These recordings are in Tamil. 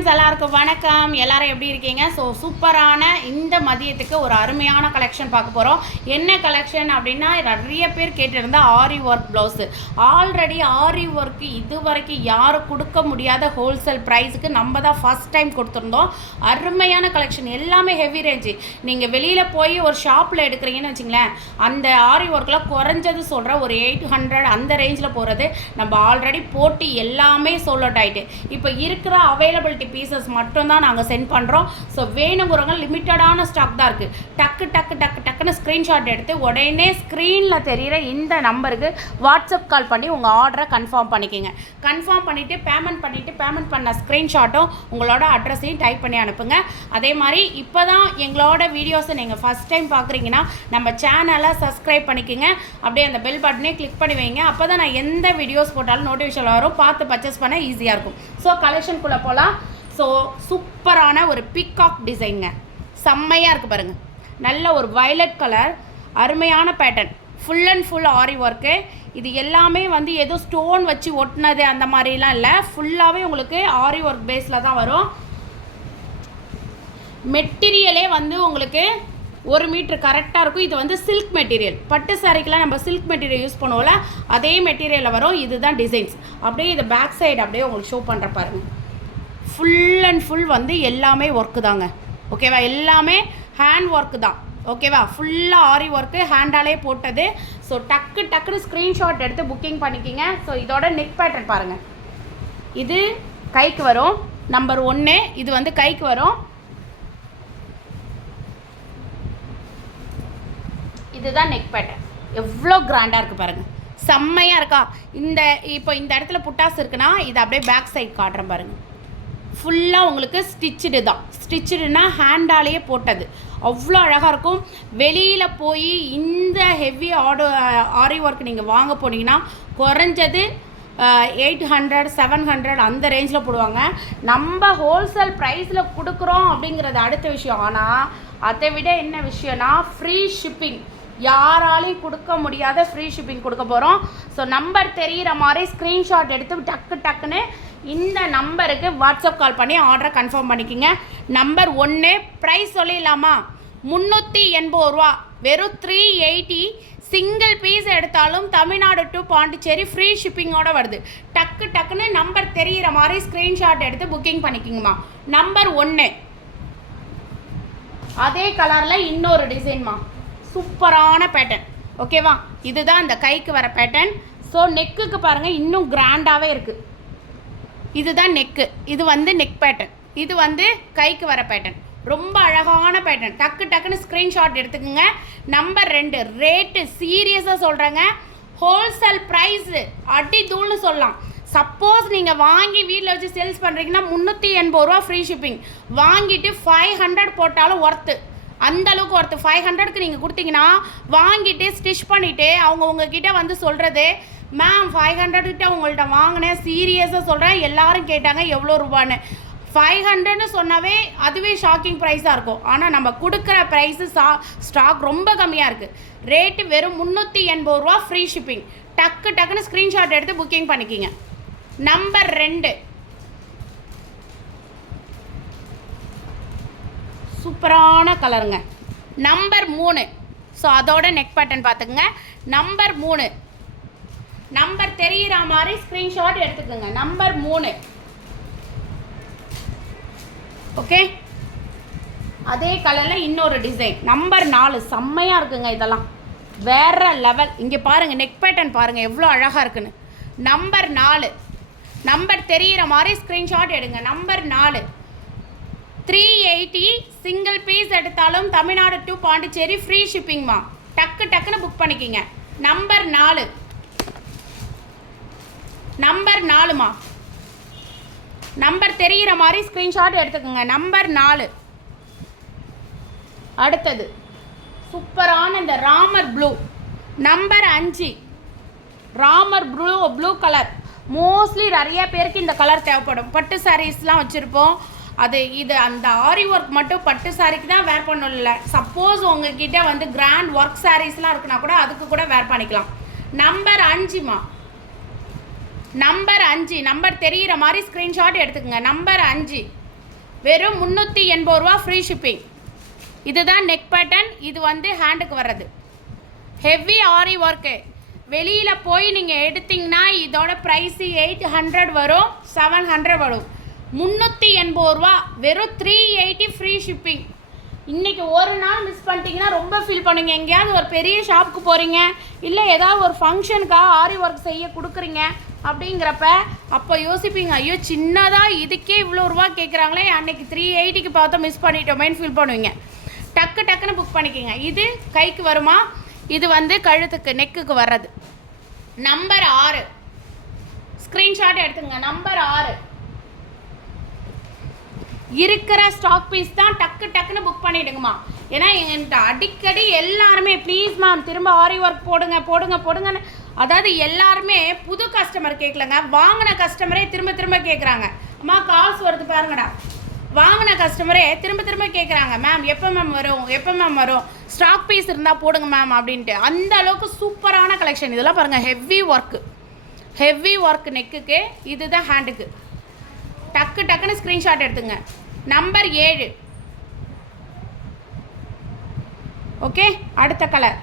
ஃப்ரெண்ட்ஸ் எல்லாருக்கும் வணக்கம். எல்லாரும் எப்படி இருக்கீங்க? ஸோ சூப்பரான இந்த மதியத்துக்கு ஒரு அருமையான கலெக்ஷன் பார்க்க போகிறோம் என்ன கலெக்ஷன் அப்படின்னா நிறைய பேர் கேட்டிருந்த aari work blouse already aari work இது வரைக்கும் யாரும் கொடுக்க முடியாத ஹோல்சேல் ப்ரைஸுக்கு நம்ம தான் ஃபஸ்ட் டைம் கொடுத்துருந்தோம். அருமையான கலெக்ஷன் எல்லாமே ஹெவி ரேஞ்சு நீங்கள் வெளியில் போய் ஒரு ஷாப்பில் எடுக்கிறீங்கன்னு வச்சுங்களேன் அந்த ஆரி ஒர்க்கில் குறைஞ்சது சொல்கிற ஒரு எயிட் ஹண்ட்ரட் அந்த ரேஞ்சில் போகிறது நம்ம ஆல்ரெடி போட்டு எல்லாமே சோல்ட் அவுட் ஆகிட்டு இப்போ இருக்கிற அவைலபிலிட்டி பீசஸ் மட்டும்தான் நாங்கள் சென்ட் பண்ணுறோம் ஸோ வேணுங்கிறவங்க லிமிட்டடான ஸ்டாக் தான் இருக்குது டக்கு டக்கு டக்கு டக்குன்னு ஸ்க்ரீன்ஷாட் எடுத்து உடனே ஸ்க்ரீனில் தெரிகிற இந்த நம்பருக்கு வாட்ஸ்அப் கால் பண்ணி உங்கள் ஆர்டரை கன்ஃபார்ம் பண்ணிக்கோங்க. கன்ஃபார்ம் பண்ணிவிட்டு பேமெண்ட் பண்ணிவிட்டு பேமெண்ட் பண்ண ஸ்க்ரீன்ஷாட்டும் உங்களோட அட்ரஸையும் டைப் பண்ணி அனுப்புங்க. அதே மாதிரி இப்போ தான் எங்களோட வீடியோஸை நீங்கள் ஃபஸ்ட் டைம் பார்க்குறீங்கன்னா நம்ம சேனலை சப்ஸ்கிரைப் பண்ணிக்கோங்க. அப்படியே அந்த பெல் பட்டனே கிளிக் பண்ணி வைங்க. அப்போ தான் நான் எந்த வீடியோஸ் போட்டாலும் நோட்டிஃபிகேஷன் வரும். பார்த்து பர்ச்சேஸ் பண்ண ஈஸியாக இருக்கும். ஸோ கலெக்ஷனுக்குள்ளே போகலாம் ஸோ சூப்பரான ஒரு பிகாக் டிசைனுங்க செம்மையாக இருக்குது பாருங்கள் நல்ல ஒரு வயலட் கலர் அருமையான pattern full and full aari work இது எல்லாமே வந்து ஏதோ ஸ்டோன் வச்சு ஒட்டினது அந்த மாதிரிலாம் இல்லை. ஃபுல்லாகவே உங்களுக்கு ஆரி ஒர்க் பேஸில் தான் வரும். மெட்டீரியலே வந்து உங்களுக்கு ஒரு மீட்ரு கரெக்டாக இருக்கும். இது வந்து சில்க் மெட்டீரியல் பட்டு சாரிக்கெலாம் நம்ம சில்க் மெட்டீரியல் யூஸ் பண்ணுவோம்ல அதே மெட்டீரியலில் வரும். இதுதான் டிசைன்ஸ் அப்படியே இது பேக் சைடு அப்படியே உங்களுக்கு ஷோ பண்ணுற பாருங்கள் ஃபுல் அண்ட் ஃபுல் வந்து எல்லாமே ஒர்க்கு தாங்க. ஓகேவா எல்லாமே ஹேண்ட் ஒர்க்கு தான் ஓகேவா ஃபுல்லாக ஆரி ஒர்க்கு ஹேண்டாலே போட்டது. ஸோ டக்கு டக்குன்னு ஸ்க்ரீன்ஷாட் எடுத்து புக்கிங் பண்ணிக்கிங்க. ஸோ இதோட நெக் பேட்டர்ன் பாருங்கள் இது கைக்கு வரும். நம்பர் ஒன்று இது வந்து கைக்கு வரும். இதுதான் நெக் பேட்டர்ன் எவ்வளோ கிராண்டாக இருக்குது பாருங்கள் செம்மையாக இருக்கா? இந்த இப்போ இந்த இடத்துல புட்டாஸ் இருக்குன்னா இது அப்படியே பேக் சைட் காட்டுறேன் பாருங்கள் ஃபுல்லாக உங்களுக்கு ஸ்டிச்சுடு தான். ஸ்டிச்சுடுனா ஹேண்டாலேயே போட்டது. அவ்வளோ அழகாக இருக்கும். வெளியில் போய் இந்த ஹெவி ஆர்டர் ஆரி ஒர்க் நீங்கள் வாங்க போனீங்கன்னா குறைஞ்சது எயிட் ஹண்ட்ரட் செவன் ஹண்ட்ரட் அந்த ரேஞ்சில் போடுவாங்க. நம்ம ஹோல்சேல் ப்ரைஸில் கொடுக்குறோம் அப்படிங்கிறது அடுத்த விஷயம். ஆனால் அதை விட என்ன விஷயம்னா ஃப்ரீ ஷிப்பிங் யாராலையும் கொடுக்க முடியாத ஃப்ரீ ஷிப்பிங் கொடுக்க போகிறோம் ஸோ நம்பர் தெரிகிற மாதிரி ஸ்க்ரீன்ஷாட் எடுத்து டக்கு டக்குன்னு இந்த நம்பருக்கு வாட்ஸ்அப் கால் பண்ணி ஆர்டரை கன்ஃபார்ம் பண்ணிக்கோங்க. நம்பர் ஒன்று ப்ரைஸ் சொல்லிடலாமா? முந்நூற்றி எண்பது ரூபா. வெறும் த்ரீ எயிட்டி சிங்கிள் பீஸ் எடுத்தாலும் தமிழ்நாடு டு பாண்டிச்சேரி ஃப்ரீ ஷிப்பிங்கோட வருது. டக்கு டக்குன்னு நம்பர் தெரிகிற மாதிரி ஸ்க்ரீன்ஷாட் எடுத்து புக்கிங் பண்ணிக்கிங்கம்மா. நம்பர் ஒன்று அதே கலரில் இன்னொரு டிசைன்மா சூப்பரான பேட்டர்ன் ஓகேவா இதுதான் இந்த கைக்கு வர பேட்டர்ன் ஸோ நெக்குக்கு பாருங்கள் இன்னும் கிராண்டாகவே இருக்குது இதுதான் நெக்கு இது வந்து நெக் பேட்டர்ன் இது வந்து கைக்கு வர பேட்டர்ன் ரொம்ப அழகான பேட்டர்ன் டக்கு டக்குன்னு ஸ்க்ரீன்ஷாட் எடுத்துக்கோங்க. நம்பர் ரெண்டு ரேட்டு சீரியஸாக சொல்கிறேங்க ஹோல்சேல் ப்ரைஸு அடி தூள்னு சொல்லலாம். சப்போஸ் நீங்கள் வாங்கி வீட்டில் வச்சு சேல்ஸ் பண்ணுறீங்கன்னா முந்நூற்றி எண்பது ரூபா ஃப்ரீ ஷிப்பிங் வாங்கிட்டு ஃபைவ் ஹண்ட்ரட் போட்டாலும் ஒர்த்து அந்த அளவுக்கு ஃபைவ் ஹண்ட்ரடுக்கு நீங்கள் கொடுத்தீங்கன்னா வாங்கிட்டு ஸ்டிச் பண்ணிவிட்டு அவங்க உங்ககிட்ட வந்து சொல்கிறது மேம் ஃபைவ் ஹண்ட்ரட்கிட்ட உங்கள்கிட்ட வாங்கினேன். சீரியஸாக சொல்கிறேன் எல்லாரும் கேட்டாங்க எவ்வளோ ரூபான்னு. ஃபைவ் ஹண்ட்ரட்னு சொன்னாவே அதுவே ஷாக்கிங் ப்ரைஸாக இருக்கும். ஆனால் நம்ம கொடுக்குற ப்ரைஸு சா ஸ்டாக் ரொம்ப கம்மியாக இருக்குது ரேட்டு வெறும் முந்நூற்றி எண்பது ரூபா ஃப்ரீ ஷிப்பிங் டக்கு டக்குன்னு ஸ்க்ரீன்ஷாட் எடுத்து புக்கிங் பண்ணிக்கிங்க. நம்பர் ரெண்டு. சூப்பரான கலருங்க நம்பர் மூணு. ஸோ அதோட நெக் பேட்டர்ன் பார்த்துக்குங்க. நம்பர் மூணு. நம்பர் தெரிகிற மாதிரி ஸ்க்ரீன்ஷாட் எடுத்துக்கோங்க. நம்பர் மூணு. ஓகே அதே கலரில் இன்னொரு டிசைன் நம்பர் நாலு. செம்மையாக இருக்குங்க இதெல்லாம். வேற லெவல் இங்கே பாருங்கள் நெக் பேட்டர்ன் பாருங்கள் எவ்வளோ அழகாக இருக்குன்னு. நம்பர் நாலு. நம்பர் தெரிகிற மாதிரி ஸ்க்ரீன்ஷாட் எடுங்க. நம்பர் நாலு. த்ரீ எயிட்டி சிங்கிள் பீஸ் எடுத்தாலும் தமிழ்நாடு டு பாண்டிச்சேரி ஃப்ரீ ஷிப்பிங்மா டக்கு டக்குன்னு புக் பண்ணிக்கிங்க. நம்பர் நாலு. நம்பர் நாலுமா நம்பர் தெரிகிற மாதிரி ஸ்க்ரீன்ஷாட் எடுத்துக்கோங்க. நம்பர் நாலு. அடுத்தது. சூப்பரான இந்த ராமர் ப்ளூ. நம்பர் அஞ்சு. Ramar blue blue colour mostly நிறைய பேருக்கு இந்த கலர் தேவைப்படும். பட்டு சாரீஸ்லாம் வச்சுருப்போம். அது இது அந்த ஆரி ஒர்க் மட்டும் பட்டு சாரிக்கு தான் வேர் பண்ணல சப்போஸ் உங்ககிட்ட வந்து கிராண்ட் ஒர்க் சாரீஸ்லாம் இருக்குன்னா கூட அதுக்கு கூட வேர் பண்ணிக்கலாம். நம்பர் அஞ்சுமா நம்பர் அஞ்சு நம்பர் தெரிகிற மாதிரி ஸ்க்ரீன்ஷாட் எடுத்துக்கோங்க. நம்பர் அஞ்சு. வெறும் முந்நூற்றி எண்பது ரூபா ஃப்ரீ ஷிப்பிங் இதுதான் நெக் பேட்டர்ன் இது வந்து ஹேண்டுக்கு வர்றது. ஹெவி ஆரி ஒர்க்கு வெளியில் போய் நீங்கள் எடுத்தீங்கன்னா இதோட ப்ரைஸு எயிட் ஹண்ட்ரட் வரும் செவன் ஹண்ட்ரட் வரும். முந்நூற்றி எண்பது ரூபா வெறும் த்ரீ எயிட்டி ஃப்ரீ ஷிப்பிங் இன்றைக்கி ஒரு நாள் மிஸ் பண்ணிட்டீங்கன்னா ரொம்ப ஃபீல் பண்ணுங்க. எங்கேயாவது ஒரு பெரிய ஷாப்புக்கு போகிறீங்க இல்லை ஏதாவது ஒரு ஃபங்க்ஷனுக்காக ஆரி ஒர்க் செய்ய கொடுக்குறீங்க அப்படிங்கிறப்ப அப்போ யோசிப்பீங்க ஐயோ சின்னதாக இதுக்கே இவ்வளோ ரூபா கேட்குறாங்களே அன்னைக்கு த்ரீ எயிட்டிக்கு பார்த்தா மிஸ் பண்ணிட்டோமேன்னு ஃபீல் பண்ணுவீங்க. டக்கு டக்குன்னு புக் பண்ணிக்கோங்க. இது கைக்கு வருமா? இது வந்து கழுத்துக்கு நெக்குக்கு வர்றது. நம்பர் ஆறு. ஸ்க்ரீன்ஷாட் எடுத்துங்க நம்பர் ஆறு. இருக்கிற ஸ்டாக் பீஸ் தான் டக்கு டக்குன்னு புக் பண்ணிவிடுங்கம்மா ஏன்னா என்கிட்ட அடிக்கடி எல்லாருமே ப்ளீஸ் மேம் திரும்ப ஆரி ஒர்க் போடுங்க போடுங்க போடுங்கன்னு அதாவது எல்லாருமே புது கஸ்டமர் கேட்கலங்க வாங்கின கஸ்டமரே திரும்ப திரும்ப கேட்குறாங்க அம்மா காசு வருது பாருங்கடா. வாங்கின கஸ்டமரே திரும்ப திரும்ப கேட்குறாங்க மேம் எப்போ மேம் வரும்? எப்போ மேம் வரும்? ஸ்டாக் பீஸ் இருந்தால் போடுங்க மேம் அப்படின்ட்டு. அந்த அளவுக்கு சூப்பரான கலெக்ஷன் இதெல்லாம் பாருங்கள் ஹெவி ஒர்க்கு ஹெவி ஒர்க் நெக்குக்கு இதுதான் ஹேண்டுக்கு டக்கு டக்குன்னு ஸ்க்ரீன்ஷாட் எடுத்துங்க. நம்பர் ஏழு. ஓகே அடுத்த கலர்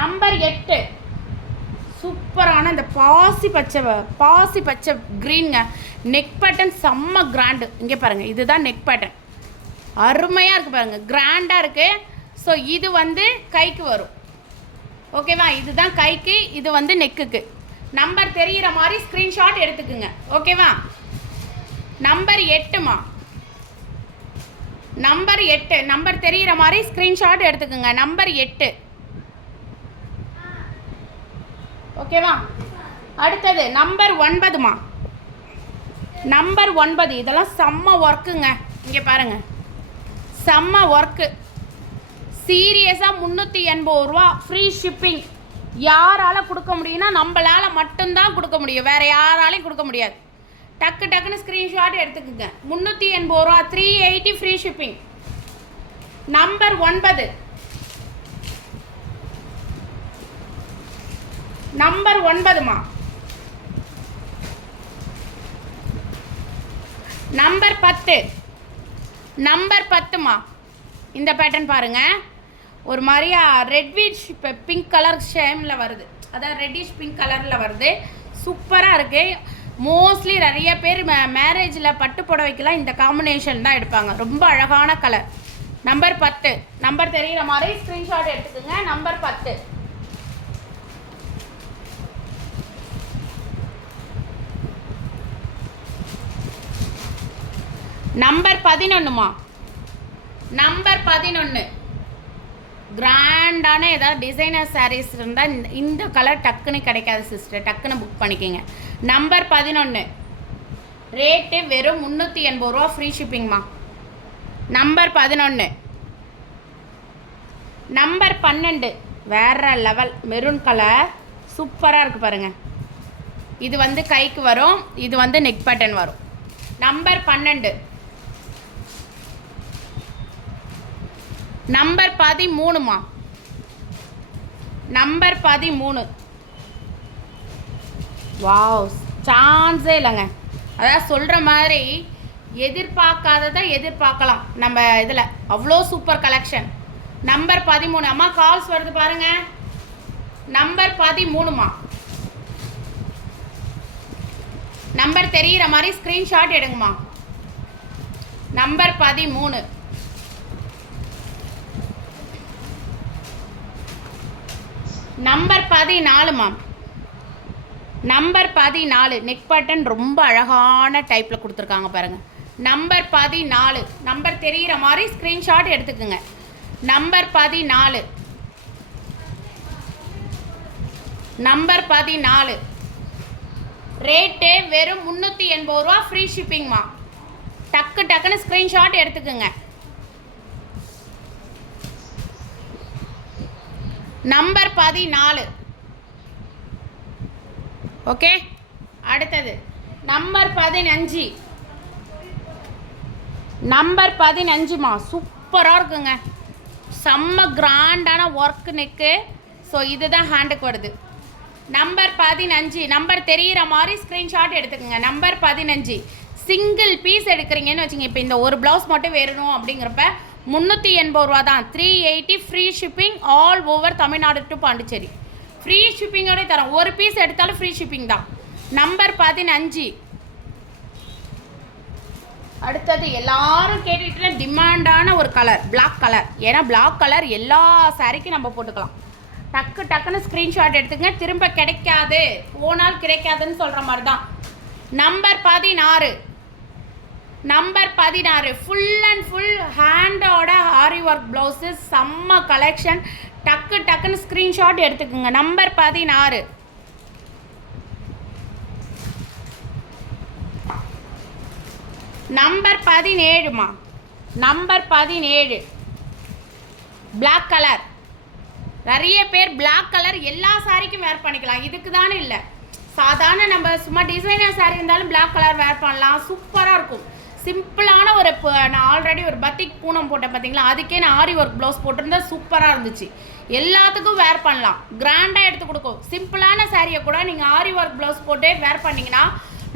நம்பர் எட்டு. சூப்பரான இந்த பாசி பச்சை பாசி பச்சை க்ரீனுங்க நெக் பேட்டர்ன் செம்ம கிராண்டு இங்கே பாருங்கள் இதுதான் நெக் பேட்டர்ன் அருமையாக இருக்குது பாருங்கள் கிராண்டாக இருக்குது ஸோ இது வந்து கைக்கு வரும். ஓகேவா இதுதான் கைக்கு இது வந்து நெக்குக்கு நம்பர் தெரிகிற மாதிரி ஸ்க்ரீன்ஷாட் எடுத்துக்குங்க. ஓகேவா நம்பர் எட்டுமா நம்பர் எட்டு. நம்பர் தெரிகிற மாதிரி ஸ்க்ரீன்ஷாட் எடுத்துக்குங்க. நம்பர் எட்டு. ஓகேவா அடுத்தது நம்பர் ஒன்பதுமா? நம்பர் ஒன்பது. இதெல்லாம் செம்ம ஒர்க்குங்க இங்கே பாருங்கள் செம்ம ஒர்க்கு சீரியஸாக முந்நூற்றி எண்பது ரூபா ஃப்ரீ ஷிப்பிங் யாரால் கொடுக்க முடியும்னா நம்மளால் மட்டும்தான் கொடுக்க முடியும். வேறு யாராலையும் கொடுக்க முடியாது. டக்கு டக்குன்னு ஸ்க்ரீன்ஷாட் எடுத்துக்கோங்க. முந்நூற்றி எண்பது ரூபா three eighty free shipping number ஒன்பது. நம்பர் ஒன்பதுமா நம்பர் பத்து. நம்பர் பத்துமா இந்த பேட்டர்ன் பாருங்க. ஒரு மாதிரியா ரெட்விஷ் இப்போ பிங்க் கலர் ஷேமில் வருது. அதாவது ரெட்டிஷ் பிங்க் கலரில் வருது. சூப்பராக இருக்குது மோஸ்ட்லி நிறைய பேர் மே மேரேஜில் பட்டு புடவைக்கெலாம் இந்த காம்பினேஷன் தான் எடுப்பாங்க. ரொம்ப அழகான கலர் நம்பர் பத்து. நம்பர் தெரிகிற மாதிரி ஸ்க்ரீன்ஷாட் எடுத்துக்கோங்க. நம்பர் பத்து. நம்பர் பதினொன்றுமா நம்பர் பதினொன்று கிராண்டான ஏதாவது டிசைனர் சாரீஸ் இருந்தால் இந்த கலர் டக்குன்னு கிடைக்காது சிஸ்டர் டக்குன்னு புக் பண்ணிக்கோங்க. நம்பர் பதினொன்று ரேட்டு வெறும் முந்நூற்றி எண்பது ரூபா ஃப்ரீ ஷிப்பிங்மா நம்பர் பதினொன்று நம்பர் பன்னெண்டு. வேற லெவல் மெரூன் கலர் சூப்பராக இருக்குது பாருங்கள் இது வந்து கைக்கு வரும். இது வந்து நெக் பட்டன் வரும். நம்பர் பன்னெண்டு. நம்பர் பதிமூணுமா? நம்பர் பதிமூணு. வாவ் சான்ஸே இல்லைங்க. அதான் சொல்கிற மாதிரி எதிர்பார்க்காததை எதிர்பார்க்கலாம். நம்ம இதில் அவ்வளோ சூப்பர் கலெக்ஷன். நம்பர் பதிமூணு. அம்மா கால்ஸ் வருது பாருங்க. நம்பர் பதிமூணுமா? நம்பர் தெரிகிற மாதிரி ஸ்க்ரீன்ஷாட் எடுங்கம்மா. நம்பர் பதிமூணு. நம்பர் பதினாலுமா நம்பர் பதினாலு. நெக் பட்டன் ரொம்ப அழகான டைப்பில் கொடுத்துருக்காங்க பாருங்கள் நம்பர் பதினாலு. நம்பர் தெரிகிற மாதிரி ஸ்க்ரீன்ஷாட் எடுத்துக்கோங்க. நம்பர் பதினாலு. நம்பர் பதினாலு. ரேட்டு வெறும் முந்நூற்றி எண்பது ரூபா ஃப்ரீ ஷிப்பிங்மா டக்கு டக்குன்னு ஸ்க்ரீன்ஷாட் எடுத்துக்கோங்க. நம்பர் பதினாலு. ஓகே அடுத்தது. நம்பர் பதினஞ்சு. நம்பர் பதினஞ்சுமா சூப்பராக இருக்குங்க. செம்ம கிராண்டான ஒர்க் நெக்கு ஸோ இதுதான் ஹேண்டுக்கு வருது. நம்பர் பதினஞ்சு. நம்பர் தெரிகிற மாதிரி ஸ்க்ரீன்ஷாட் எடுத்துக்கோங்க. நம்பர் பதினஞ்சு. சிங்கிள் பீஸ் எடுக்கிறீங்கன்னு வச்சுங்க இப்போ இந்த ஒரு ப்ளவுஸ் மட்டும் வேணும் அப்படிங்கிறப்ப முந்நூற்றி எண்பது ரூபா தான் three eighty free shipping all over Tamil Nadu to Pondicherry. Free ஷிப்பிங்கோட தரோம். ஒரு பீஸ் எடுத்தாலும் ஃப்ரீ ஷிப்பிங் தான். நம்பர் பதினஞ்சு. அடுத்தது எல்லாரும் கேட்டுட்டு டிமாண்டான ஒரு கலர் பிளாக் கலர் ஏன்னா பிளாக் கலர் எல்லா சாரிக்கும் நம்ம போட்டுக்கலாம். டக்கு டக்குன்னு ஸ்க்ரீன்ஷாட் எடுத்துங்க. திரும்ப கிடைக்காது. போனால் கிடைக்காதுன்னு சொல்கிற மாதிரி தான் நம்பர் பதினாறு. நம்பர் பதினாறு ஃபுல் அண்ட் ஃபுல் ஹேண்டோட ஆரி ஒர்க் ப்ளவுஸு செம்ம கலெக்ஷன் டக்கு டக்குன்னு ஸ்க்ரீன்ஷாட் எடுத்துக்கோங்க. நம்பர் பதினாறு. நம்பர் பதினேழுமா? நம்பர் பதினேழு. பிளாக் கலர் நிறைய பேர் பிளாக் கலர் எல்லா சாரிக்கும் வேர் பண்ணிக்கலாம். இதுக்கு தானே இல்லை. சாதாரண நம்ம சும்மா டிசைனர் சாரி இருந்தாலும் பிளாக் கலர் வேர் பண்ணலாம். சூப்பராக இருக்கும். சிம்பிளான ஒரு நான் ஆல்ரெடி ஒரு பத்திக் பூனம் போட்டேன் பார்த்தீங்களா அதுக்கே நான் ஆரி ஒர்க் ப்ளவுஸ் போட்டிருந்தா சூப்பராக இருந்துச்சு. எல்லாத்துக்கும் வேர் பண்ணலாம். கிராண்டாக எடுத்து கொடுக்கும் சிம்பிளான சாரியை கூட நீங்கள் ஆரி ஒர்க் ப்ளவுஸ் போட்டே வேர் பண்ணிங்கன்னா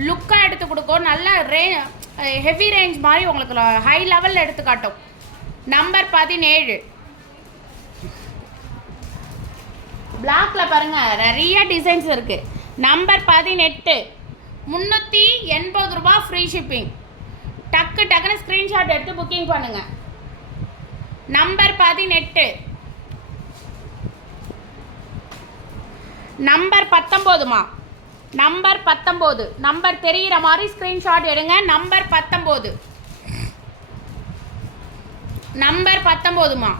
லுக்காக எடுத்து கொடுக்கும் நல்ல ரே ஹெவி ரேஞ்ச் மாதிரி உங்களுக்கு ஹை லெவலில் எடுத்து காட்டும். நம்பர் பதினேழு. பிளாக்ல பாருங்க நிறைய டிசைன்ஸ் இருக்கு. நம்பர் பதினெட்டு. முந்நூற்றி எண்பது ரூபா ஃப்ரீ ஷிப்பிங் டக்கு டக்குன்னு ஸ்க்ரீன்ஷாட் எடுத்து புக்கிங் பண்ணுங்க. நம்பர் பதினெட்டு. நம்பர் பத்தொம்போதுமா? நம்பர் பத்தொம்போது. நம்பர் தெரிகிற மாதிரி ஸ்க்ரீன்ஷாட் எடுங்க. நம்பர் பத்தொம்போது. நம்பர் பத்தொம்போதுமா?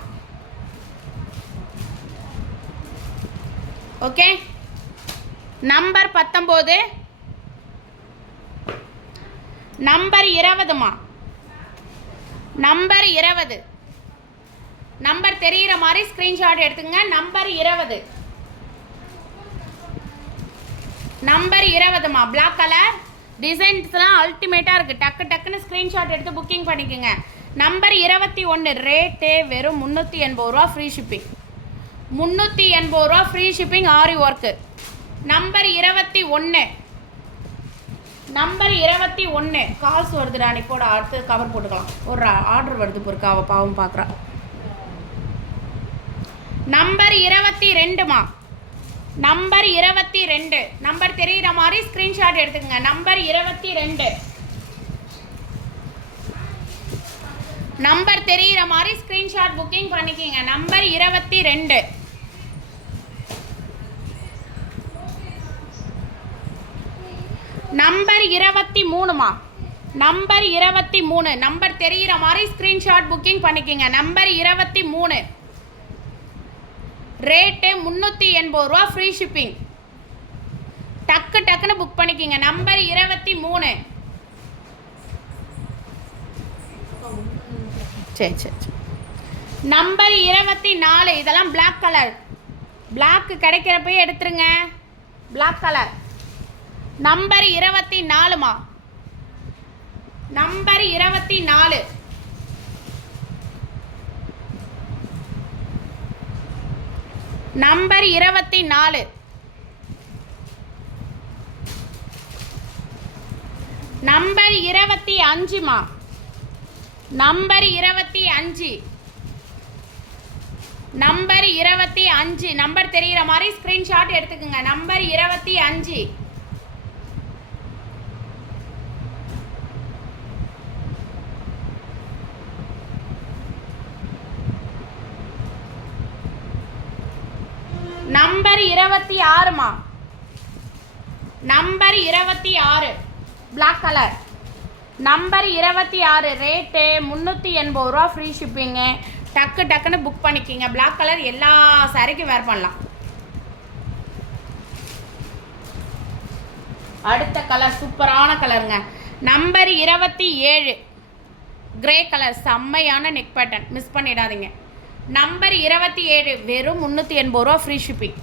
ஓகே நம்பர் பத்தொம்போது. நம்பர் இருபதுமா? நம்பர் இருபது. நம்பர் தெரிகிற மாதிரி ஸ்க்ரீன்ஷாட் எடுத்துங்க. நம்பர் இருபது. நம்பர் இருபதுமா? பிளாக் கலர் டிசைன்ஸ்லாம் அல்டிமேட்டாக இருக்குது டக்கு டக்குன்னு ஸ்க்ரீன்ஷாட் எடுத்து புக்கிங் பண்ணிக்கோங்க. நம்பர் இருபத்தி ஒன்று ரேட்டே வெறும் முந்நூற்றி எண்பது ரூபா ஃப்ரீ ஷிப்பிங் முந்நூற்றி எண்பது ரூபா free shipping aari work number இருபத்தி ஒன்று நம்பர் இருபத்தி ஒன்று கால்ஸ் வருதுடா நீ போட அடுத்து கவர் போட்டுக்கலாம். ஒரு ஆர்டர் வருது பொறுக்கா அவள் பாவம் பார்க்குறா நம்பர் இருபத்தி ரெண்டுமா நம்பர் இருபத்தி ரெண்டு. நம்பர் தெரிகிற மாதிரி ஸ்க்ரீன்ஷாட் எடுத்துக்கங்க. நம்பர் இருபத்தி ரெண்டு. நம்பர் தெரிகிற மாதிரி ஸ்க்ரீன்ஷாட் புக்கிங் பண்ணிக்கிங்க. நம்பர் இருபத்தி ரெண்டு. நம்பர் இருபத்தி மூணுமா நம்பர் இருபத்தி மூணு. நம்பர் தெரிகிற மாதிரி ஸ்க்ரீன்ஷாட் புக்கிங் பண்ணிக்கோங்க. நம்பர் இருபத்தி மூணு. ரேட்டு முந்நூற்றி எண்பது ரூபா ஃப்ரீ ஷிப்பிங் டக்கு டக்குன்னு புக் பண்ணிக்கோங்க. நம்பர் இருபத்தி மூணு. சரி சரி சரி நம்பர் இருபத்தி நாலு. இதெல்லாம் பிளாக் கலர் பிளாக்கு கிடைக்கிறப்பயே எடுத்துருங்க. பிளாக் கலர் நம்பர் இருபத்தி நாலுமா நம்பர் இருபத்தி நாலு நம்பர் இருபத்தி நாலு நம்பர் இருபத்தி அஞ்சுமா நம்பர் இருபத்தி அஞ்சு நம்பர் இருபத்தி அஞ்சு நம்பர் தெரிகிற மாதிரி ஸ்க்ரீன்ஷாட் எடுத்துக்கோங்க. நம்பர் இருபத்தி அஞ்சு நம்பர் இருபத்தி ஆறுமா? நம்பர் இருபத்தி ஆறு. பிளாக் கலர் நம்பர் இருபத்தி ஆறு. ரேட்டு முந்நூற்றி எண்பது ரூபா ஃப்ரீ ஷிப்பிங்கு டக்கு டக்குன்னு புக் பண்ணிக்கிங்க. பிளாக் கலர் எல்லா சாரிக்கும் வேர் பண்ணலாம். அடுத்த கலர் சூப்பரான கலருங்க நம்பர் இருபத்தி ஏழு. கிரே கலர் செம்மையான நெக் பேட்டர்ன் மிஸ் பண்ணிடாதீங்க. நம்பர் இருபத்தி ஏழு வெறும் முந்நூற்றி எண்பது ரூபா ஃப்ரீ ஷிப்பிங்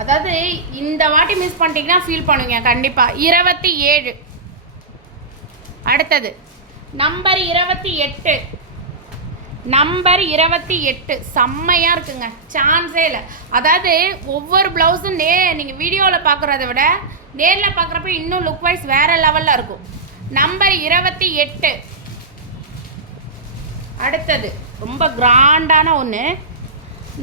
அதாவது இந்த வாட்டி மிஸ் பண்ணிட்டீங்கன்னா ஃபீல் பண்ணுங்க கண்டிப்பாக இருபத்தி ஏழு. அடுத்தது நம்பர் இருபத்தி எட்டு. நம்பர் இருபத்தி எட்டு செம்மையாக இருக்குங்க. சான்ஸே இல்லை. அதாவது ஒவ்வொரு ப்ளவுஸும் நே நீங்கள் வீடியோவில் பார்க்குறத விட நேரில் பார்க்குறப்ப இன்னும் லுக் வைஸ் வேறு லெவலில் இருக்கும். நம்பர் இருபத்தி எட்டு. அடுத்தது ரொம்ப கிராண்டான ஒன்று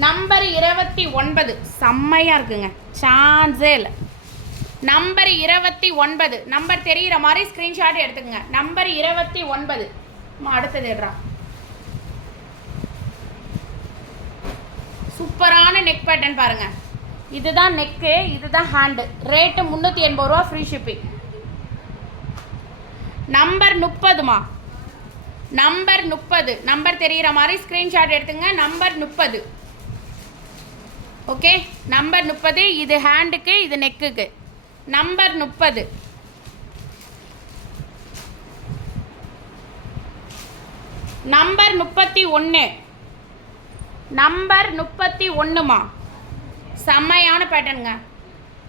நம்பர் இருபத்தி ஒன்பது. செம்மையாக இருக்குங்க. சான்ஸே இல்லை. நம்பர் இருபத்தி ஒன்பது. நம்பர் தெரிகிற மாதிரி ஸ்க்ரீன்ஷாட் எடுத்துக்கோங்க. நம்பர் இருபத்தி ஒன்பது. அடுத்தது எடுறா. சூப்பரான நெக் பேட்டர்ன் பாருங்க. இதுதான் நெக்கு இதுதான் ஹேண்டு ரேட்டு முந்நூற்றி எண்பது ரூபா ஃப்ரீ ஷிப்பிங் நம்பர் முப்பதுமா? நம்பர் முப்பது. நம்பர் தெரிகிற மாதிரி ஸ்க்ரீன்ஷாட் எடுத்துங்க. நம்பர் முப்பது. ஓகே நம்பர் முப்பது இது ஹேண்டுக்கு இது நெக்குக்கு நம்பர் முப்பது. நம்பர் முப்பத்தி ஒன்று நம்பர் முப்பத்தி ஒன்றுமா செம்மையான பேட்டர்னுங்க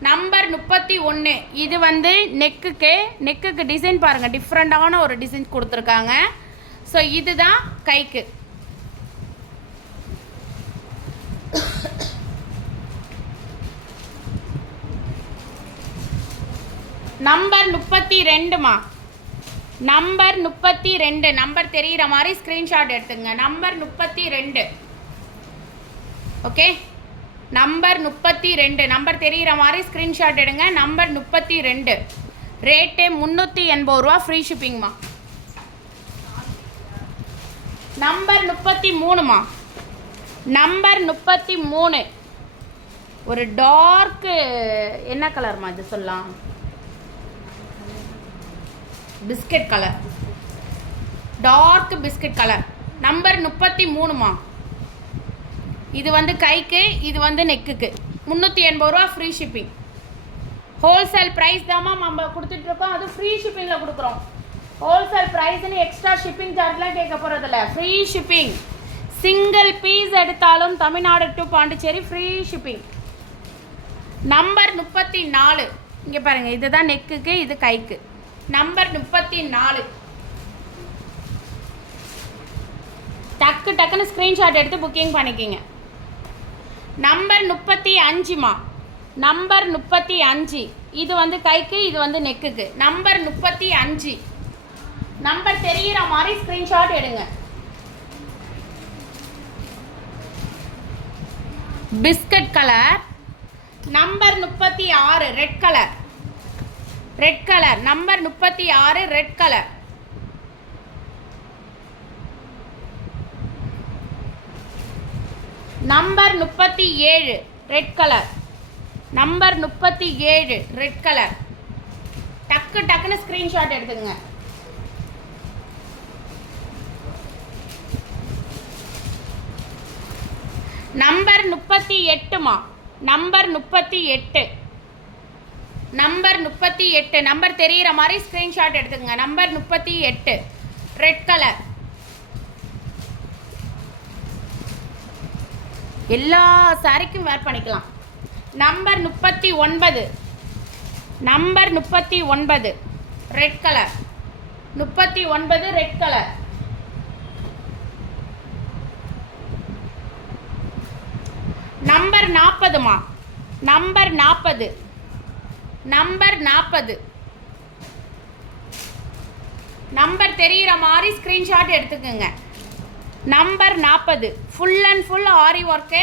நம்பர் முப்பத்தி ஒன்று இது வந்து நெக்குக்கு நெக்குக்கு டிசைன் பாருங்கள் டிஃப்ரெண்ட்டான ஒரு டிசைன் கொடுத்துருக்காங்க. ஸோ இதுதான் கைக்கு. நம்பர் முப்பத்தி ரெண்டுமா நம்பர் முப்பத்தி ரெண்டு நம்பர் தெரிகிற மாதிரி ஸ்க்ரீன்ஷாட் எடுத்துங்க. நம்பர் முப்பத்தி ரெண்டு. ஓகே நம்பர் முப்பத்தி ரெண்டு நம்பர் தெரிகிற மாதிரி ஸ்க்ரீன்ஷாட் எடுங்க. நம்பர் முப்பத்தி ரெண்டு. ரேட்டு முந்நூற்றி எண்பது ரூபா ஃப்ரீ ஷிப்பிங்மா நம்பர் முப்பத்தி மூணுமா? நம்பர் முப்பத்தி மூணு. ஒரு டார்க்கு என்ன கலர்மா இது சொல்லலாம்? Biscuit colour. Dark biscuit colour. Number முப்பத்தி மூணுமா? இது வந்து கைக்கு இது வந்து நெக்குக்கு. முந்நூற்றி எண்பது ரூபா ஃப்ரீ ஷிப்பிங் ஹோல்சேல் ப்ரைஸ் தாம்மா நம்ம கொடுத்துட்ருக்கோம் அது ஃப்ரீ ஷிப்பிங்கில் கொடுக்குறோம். ஹோல்சேல் ப்ரைஸ்னு எக்ஸ்ட்ரா ஷிப்பிங் சார்ஜ்லாம் கேட்க போகிறதில்ல ஃப்ரீ ஷிப்பிங் சிங்கிள் பீஸ் எடுத்தாலும் Tamil Nadu to Pondicherry free shipping number முப்பத்தி நாலு இங்கே பாருங்கள் இதுதான் நெக்குக்கு இது கைக்கு. நம்பர் முப்பத்தி நாலு டக்கு டக்குன்னு ஸ்க்ரீன்ஷாட் எடுத்து புக்கிங் பண்ணிக்கிங்க. நம்பர் முப்பத்தி அஞ்சுமா நம்பர் முப்பத்தி அஞ்சு இது வந்து கைக்கு இது வந்து நெக்குக்கு நம்பர் முப்பத்தி அஞ்சு நம்பர் தெரிகிற மாதிரி ஸ்க்ரீன்ஷாட் எடுங்க. பிஸ்கட் கலர் நம்பர் முப்பத்தி ஆறு red colour red colour number முப்பத்தி ஆறு ரெட் கலர் நம்பர் முப்பத்தி ஏழு ரெட் கலர் நம்பர் முப்பத்தி ஏழு ரெட் கலர் டக்கு டக்குன்னு ஸ்க்ரீன்ஷாட் எடுத்துக்கங்க. நம்பர் முப்பத்தி எட்டுமா? நம்பர் முப்பத்தி எட்டு. நம்பர் முப்பத்தி எட்டு. நம்பர் தெரிகிற மாதிரி ஸ்க்ரீன்ஷாட் எடுத்துக்கோங்க. நம்பர் முப்பத்தி எட்டு. ரெட் கலர் எல்லா சாரிக்கும் வேர் பண்ணிக்கலாம். நம்பர் முப்பத்தி ஒன்பது. நம்பர் முப்பத்தி ஒன்பது. ரெட் கலர் முப்பத்தி ஒன்பது ரெட் கலர் நம்பர் நாற்பதுமா நம்பர் நாற்பது நம்பர் நாற்பது நம்பர் தெரிகிற மாதிரி ஸ்க்ரீன்ஷாட் எடுத்துக்கோங்க. நம்பர் நாற்பது full and full aari work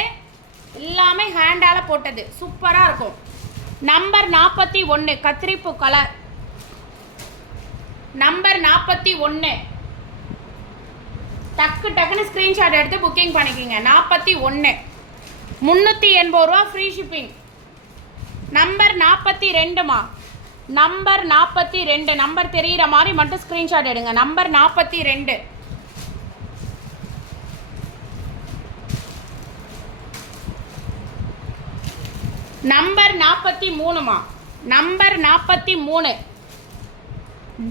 எல்லாமே ஹேண்டால் போட்டது. சூப்பராக இருக்கும். நம்பர் நாற்பத்தி ஒன்று கத்திரிப்பு கலர் நம்பர் நாற்பத்தி ஒன்று டக்கு டக்குன்னு ஸ்க்ரீன்ஷாட் எடுத்து புக்கிங் பண்ணிக்கிங்க. நாற்பத்தி ஒன்று முந்நூற்றி எண்பது ரூபா ஃப்ரீ ஷிப்பிங் நம்பர் நாற்பத்தி ரெண்டுமா? நம்பர் நாற்பத்தி ரெண்டு. நம்பர் தெரிகிற மாதிரி மட்டும் ஸ்க்ரீன்ஷாட் எடுங்க. நம்பர் நாற்பத்தி ரெண்டு. நம்பர் நாற்பத்தி மூணுமா? நம்பர் நாற்பத்தி மூணு.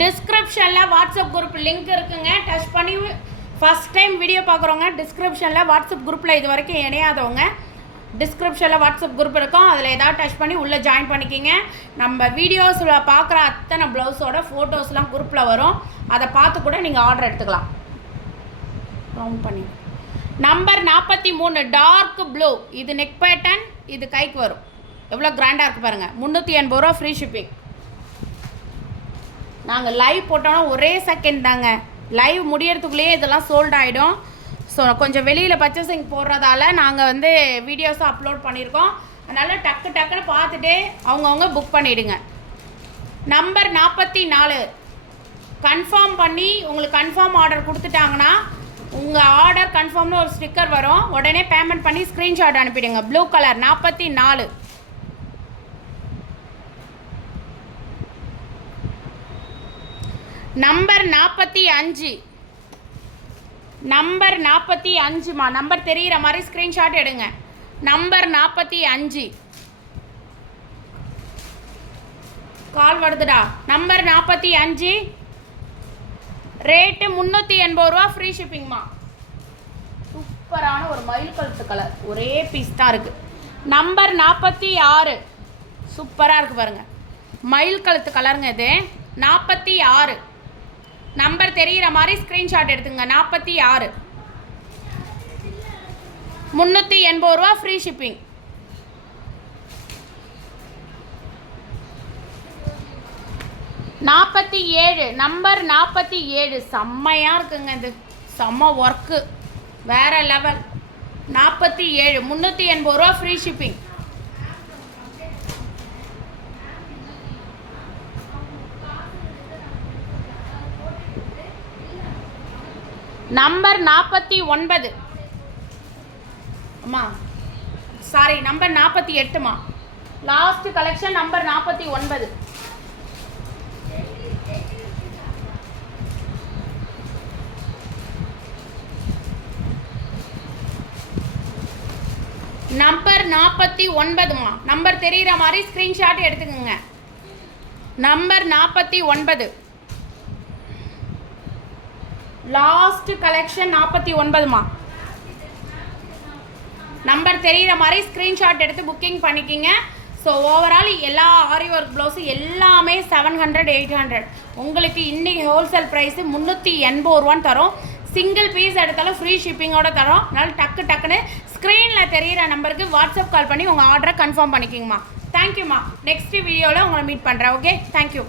டிஸ்கிரிப்ஷனில் வாட்ஸ்அப் குரூப் லிங்க் இருக்குங்க. டச் பண்ணி ஃபஸ்ட் டைம் வீடியோ பார்க்குறவங்க டிஸ்கிரிப்ஷனில் வாட்ஸ்அப் குரூப்பில் இது வரைக்கும் இணையாதவங்க. டிஸ்கிரிப்ஷனில் வாட்ஸ்அப் குரூப் இருக்கும். அதில் ஏதாவது டச் பண்ணி உள்ளே ஜாயின் பண்ணிக்கிங்க. நம்ம வீடியோஸில் பார்க்குற அத்தனை ப்ளவுஸோட ஃபோட்டோஸ்லாம் குரூப்பில் வரும். அதை பார்த்து கூட நீங்கள் ஆர்டர் எடுத்துக்கலாம். ரவுண்ட் பண்ணி. நம்பர் நாற்பத்தி மூணு டார்க் ப்ளூ இது நெக் பேட்டர்ன் இது கைக்கு வரும். எவ்வளோ கிராண்டாக இருக்குது பாருங்கள் முந்நூற்றி எண்பது ரூபா ஃப்ரீ ஷிப்பிங் நாங்கள் லைவ் போட்டோன்னா ஒரே செகண்ட் தாங்க. லைவ் முடியறதுக்குள்ளேயே இதெல்லாம் சோல்ட் ஆகிடும் ஸோ கொஞ்சம் வெளியில் பர்ச்சேசிங் போடுறதால நாங்கள் வந்து வீடியோஸும் அப்லோட் பண்ணியிருக்கோம் அதனால் டக்கு டக்குன்னு பார்த்துட்டு அவங்கவுங்க புக் பண்ணிவிடுங்க நம்பர் நாற்பத்தி நாலு கன்ஃபார்ம் பண்ணி உங்களுக்கு கன்ஃபார்ம் ஆர்டர் கொடுத்துட்டாங்கன்னா உங்கள் ஆர்டர் கன்ஃபார்ம்னு ஒரு ஸ்டிக்கர் வரும். உடனே பேமெண்ட் பண்ணி ஸ்க்ரீன்ஷாட் அனுப்பிடுங்க. ப்ளூ கலர் நாற்பத்தி நாலு நம்பர் நாற்பத்தி அஞ்சு. நம்பர் நாற்பத்தி அஞ்சுமா? நம்பர் தெரிகிற மாதிரி ஸ்க்ரீன்ஷாட் எடுங்க. நம்பர் நாற்பத்தி அஞ்சு. கால் வருதுடா. நம்பர் நாற்பத்தி அஞ்சு. ரேட்டு முந்நூற்றி எண்பது ரூபா ஃப்ரீ ஷிப்பிங்மா சூப்பரான ஒரு மயில் கழுத்து கலர் ஒரே பீஸ் தான் இருக்குது நம்பர் நாற்பத்தி ஆறு. சூப்பராக இருக்குது பாருங்கள் மயில் கழுத்து கலருங்க இது. நாற்பத்தி ஆறு. நம்பர் தெரிகிற மாதிரி ஸ்க்ரீன்ஷாட் எடுத்துங்க. நாற்பத்தி ஆறு. முந்நூற்றி எண்பது ரூபா ஃப்ரீ ஷிப்பிங் நாற்பத்தி ஏழு. நம்பர் நாற்பத்தி ஏழு. செம்மையாக இருக்குங்க இது. செம்ம ஒர்க்கு வேறு லெவல் நாற்பத்தி ஏழு. முந்நூற்றி எண்பது ரூபா ஃப்ரீ ஷிப்பிங் நம்பர் நாற்பத்தி ஒன்பது. அம்மா சாரி நம்பர் நாற்பத்தி எட்டுமா? லாஸ்ட் கலெக்ஷன் நம்பர் நாற்பத்தி ஒன்பது. நம்பர் நாற்பத்தி ஒன்பதுமா? நம்பர் தெரிகிற மாதிரி ஸ்க்ரீன்ஷாட் எடுத்துக்கோங்க. நம்பர் நாற்பத்தி ஒன்பது. லாஸ்ட் கலெக்ஷன் நாற்பத்தி ஒன்பதுமா? நம்பர் தெரிகிற மாதிரி ஸ்க்ரீன்ஷாட் எடுத்து புக்கிங் பண்ணிக்கிங்க. ஸோ ஓவரால் எல்லா ஆரி ஒர்க் ப்ளவுஸும் எல்லாமே செவன் ஹண்ட்ரட் எயிட் ஹண்ட்ரட் உங்களுக்கு இன்றைக்கி ஹோல்சேல் ப்ரைஸு முந்நூற்றி எண்பது ரூபான்னு தரோம். சிங்கிள் பீஸ் எடுத்தாலும் ஃப்ரீ ஷிப்பிங்கோடு தரோம். அதனால் டக்கு டக்குன்னு ஸ்க்ரீனில் தெரிகிற நம்பருக்கு வாட்ஸ்அப் கால் பண்ணி உங்கள் ஆர்டரை கன்ஃபார்ம் பண்ணிக்கிங்கம்மா. தேங்க்யூம்மா நெக்ஸ்ட் வீடியோவில் உங்களை மீட் பண்ணுறேன் ஓகே தேங்க்யூ